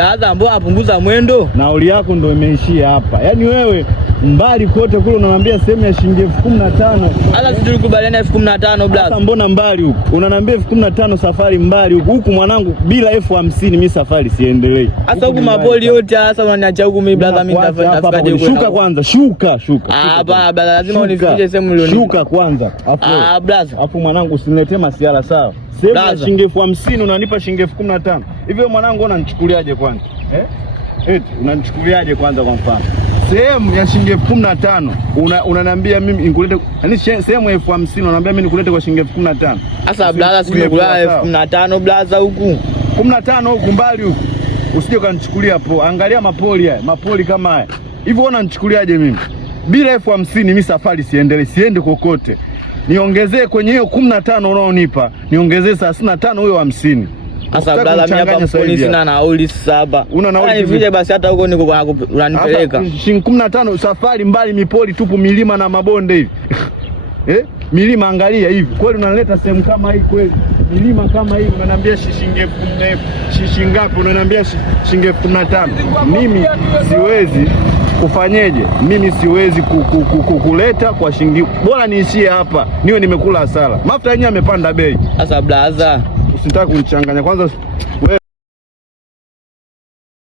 Blaza, mbona apunguza mwendo? Nauli yako ndio imeishia hapa. Yaani wewe mbali kote kule unaniambia sehemu ya shilingi 15,000. Hata sisi tulikubaliana 15,000 blaza. Sasa mbona mbali huku? Unaniambia 15,000 safari mbali huku. Huku mwanangu bila 50,000 mimi safari siendelei. Sasa huku mapoli yote hasa unaniacha huku mimi blaza, mimi nitafikaje huko? Shuka kwanza, shuka. Hapa blaza, lazima unifikishe sehemu ulioni. Shuka kwanza. Blaza. Afu mwanangu usiniletee masiala sawa. Sehemu ya shilingi 50,000 unanipa shilingi 15,000. Hivyo mwanangu unanichukuliaje kwanza? Eti unanichukuliaje kwanza kwa mfano? Sehemu ya shilingi 15,000 unaniambia mimi nikulete, yani sehemu ya 50,000 unaniambia mimi nikulete kwa shilingi 15,000. Sasa blaza, simekula 15,000 blaza huku. 15,000 huku mbali huku. Usije ukanichukulia poa. Angalia mapoli haya, mapoli kama haya. Hivyo unanichukuliaje mimi? Bila 50,000 mimi safari siende kokote. Niongezee kwenye hiyo 15 unaonipa, niongezee 35 huyo 50. Sasa blaza, mimi hapa mfukoni sina nauli saba. Una nauli vile basi hata huko niko unanipeleka. Shilingi 15 safari mbali, mipoli tupu, milima na mabonde hivi. Milima angalia hivi. Kweli unaleta sehemu kama hii kweli? Milima kama hii unaniambia shilingi ngapi? Unaniambia shilingi 15,000. Mimi siwezi kufanyeje? Mimi siwezi kuleta kwa shilingi. Bora niishie hapa. Niwe nimekula hasara. Mafuta yenyewe yamepanda bei. Sasa blaza, usitaki kunichanganya kwanza.